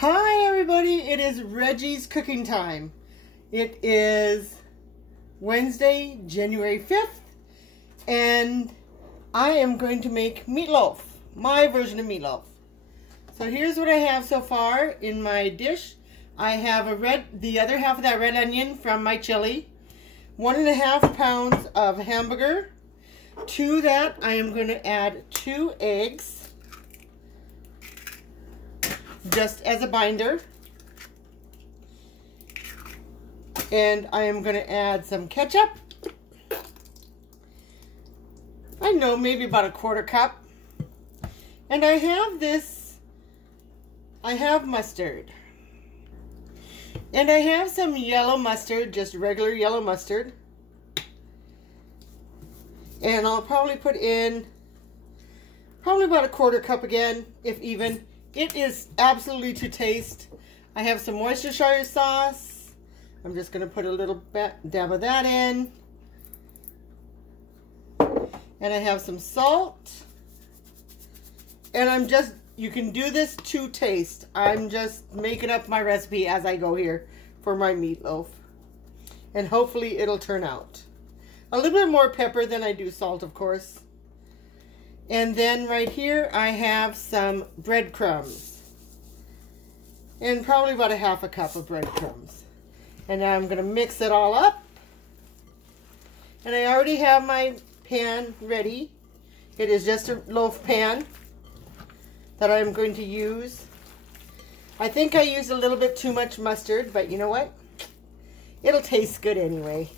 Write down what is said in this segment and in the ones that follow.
Hi everybody, it is Reggie's cooking time. It is Wednesday, January 5th, and I am going to make meatloaf, my version of meatloaf. So here's what I have so far in my dish. I have the other half of that red onion from my chili, 1.5 pounds of hamburger. To that, I am going to add 2 eggs, just as a binder. And I am going to add some ketchup. I know, maybe about 1/4 cup. And I have mustard. And I have some yellow mustard, just regular yellow mustard. And I'll probably put in about 1/4 cup again, if even. It is absolutely to taste. I have some Worcestershire sauce. I'm just going to put a little dab of that in. And I have some salt. And you can do this to taste. I'm just making up my recipe as I go here for my meatloaf. And hopefully it'll turn out. A little bit more pepper than I do salt, of course. And then right here I have some breadcrumbs. And probably about 1/2 cup of breadcrumbs. And now I'm going to mix it all up. And I already have my pan ready. It is just a loaf pan that I'm going to use. I think I used a little bit too much mustard, but you know what? It'll taste good anyway.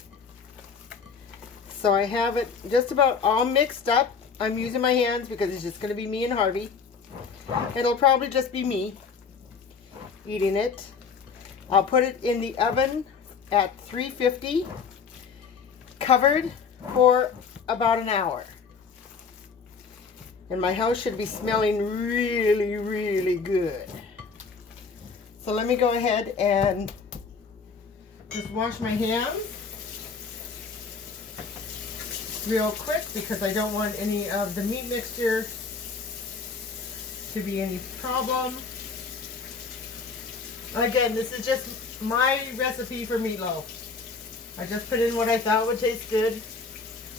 So I have it just about all mixed up. I'm using my hands because it's just going to be me and Harvey. It'll probably just be me eating it. I'll put it in the oven at 350, covered for about an hour. And my house should be smelling really, really good. So let me go ahead and just wash my hands real quick because I don't want any of the meat mixture to be any problem. Again, this is just my recipe for meatloaf. I just put in what I thought would taste good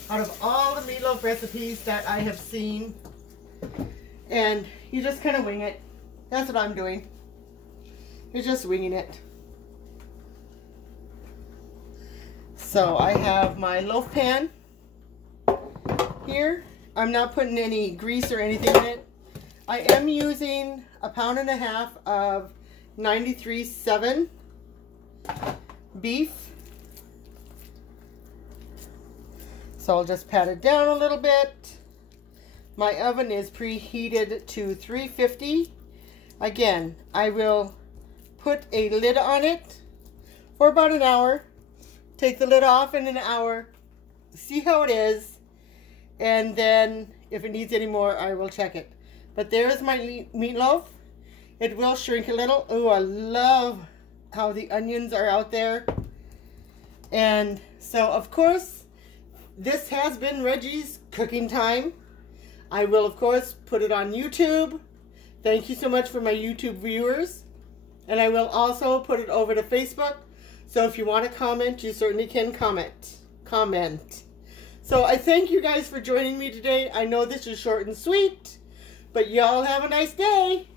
out of all the meatloaf recipes that I have seen. And you just kind of wing it. That's what I'm doing. You're just winging it. So I have my loaf pan here. I'm not putting any grease or anything in it. I am using 1.5 pounds of 93.7 beef. So I'll just pat it down a little bit. My oven is preheated to 350. Again, I will put a lid on it for about an hour. Take the lid off in an hour. See how it is. And then if it needs any more, I will check it. But there's my meatloaf. It will shrink a little. Oh, I love how the onions are out there. And so, of course, this has been Reggie's cooking time. I will, of course, put it on YouTube. Thank you so much for my YouTube viewers. And I will also put it over to Facebook. So if you want to comment, you certainly can comment. So I thank you guys for joining me today. I know this is short and sweet, but y'all have a nice day.